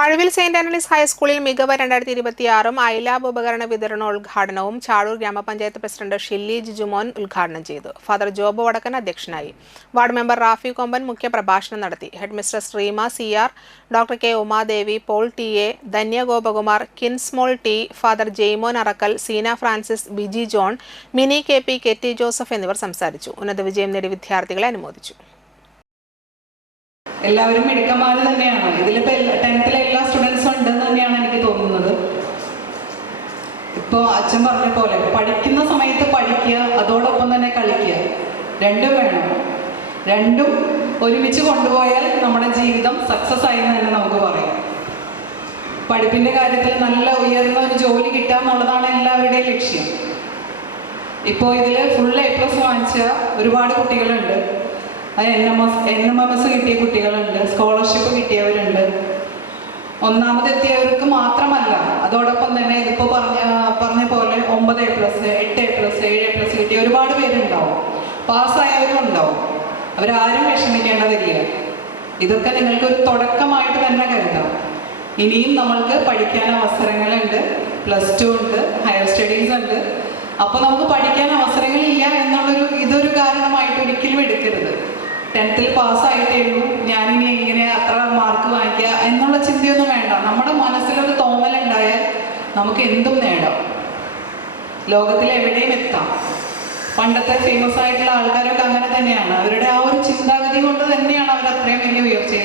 Pazhuvil saint Antony's ഹൈസ്കൂളിൽ മികവ് 2026 ഐലാബ് ഉപകരണ വിതരണോദ്ഘാടനവും ചാഴൂർ ഗ്രാമപഞ്ചായത്ത് പ്രസിഡന്റ് ഷില്ലി ജിജുമോൻ ഉദ്ഘാടനം ചെയ്തു. ഫാദർ ജോബ് വടക്കൻ അധ്യക്ഷനായി. വാർഡ് മെമ്പർ റാഫി കൊമ്പൻ മുഖ്യപ്രഭാഷണം നടത്തി. Head mister Sreema CR, doctor K Umadevi, Paul TA, Dhanya Gopakumar, Kinsmol T, father Jaimon Arakkal, Seena Francis, Biji John, Mini KP, Ketty Joseph എന്നിവർ സംസാരിച്ചു. ഉന്നത വിജയം നേടിയ വിദ്യാർത്ഥികളെ അനുമോദിച്ചു. എല്ലാവരും മിടുക്കന്മാർ തന്നെയാണ്. ഇതിലിപ്പോൾ 10th എല്ലാ സ്റ്റുഡൻസും ഉണ്ടെന്ന് തന്നെയാണ് എനിക്ക് തോന്നുന്നത്. ഇപ്പോൾ അച്ഛൻ പറഞ്ഞ പോലെ പഠിക്കുന്ന സമയത്ത് പഠിക്കുക, അതോടൊപ്പം തന്നെ കളിക്കുക, രണ്ടും വേണം. രണ്ടും ഒരുമിച്ച് കൊണ്ടുപോയാൽ നമ്മുടെ ജീവിതം സക്സസ് ആയി എന്ന് തന്നെ നമുക്ക് പറയാം. പഠിപ്പിൻ്റെ കാര്യത്തിൽ നല്ല ഉയർന്ന ഒരു ജോലി കിട്ടുക എന്നുള്ളതാണ് എല്ലാവരുടെയും ലക്ഷ്യം. ഇപ്പോൾ ഇതിൽ ഫുൾ A+ വാങ്ങിച്ച ഒരുപാട് കുട്ടികളുണ്ട്. NMMS കിട്ടിയ കുട്ടികളുണ്ട്, സ്കോളർഷിപ്പ് കിട്ടിയവരുണ്ട്. ഒന്നാമതെത്തിയവർക്ക് മാത്രമല്ല, അതോടൊപ്പം തന്നെ ഇതിപ്പോൾ പറഞ്ഞ പോലെ 9A+, 8A+, 7A+ കിട്ടിയ ഒരുപാട് പേരുണ്ടാവും. പാസ്സായവരും ഉണ്ടാവും. അവരാരും വിഷമിക്കേണ്ടതില്ല. ഇതൊക്കെ നിങ്ങൾക്കൊരു തുടക്കമായിട്ട് തന്നെ കരുതാം. ഇനിയും നമ്മൾക്ക് പഠിക്കാൻ അവസരങ്ങളുണ്ട്. +2 ഉണ്ട്, ഹയർ സ്റ്റഡീസ് ഉണ്ട്. അപ്പോൾ നമുക്ക് പഠിക്കാൻ അവസരങ്ങളില്ല എന്നുള്ളൊരു ഇതൊരു കാരണമായിട്ട് ഒരിക്കലും എടുക്കരുത്. 10th പാസ്സായിട്ടേ ഉള്ളൂ, ഞാനിനി എങ്ങനെ അത്ര മാർക്ക് വാങ്ങിക്കുക എന്നുള്ള ചിന്തയൊന്നും വേണ്ട. നമ്മുടെ മനസ്സിലൊരു തോന്നലുണ്ടായാൽ നമുക്ക് എന്തും നേടാം, ലോകത്തിൽ എവിടെയും എത്താം. പണ്ടത്തെ ഫേമസ് ആയിട്ടുള്ള ആൾക്കാരൊക്കെ അങ്ങനെ തന്നെയാണ്. അവരുടെ ആ ഒരു ചിന്താഗതി കൊണ്ട് തന്നെയാണ് അവർ അത്രയും വലിയ ഉയർച്ചയിൽ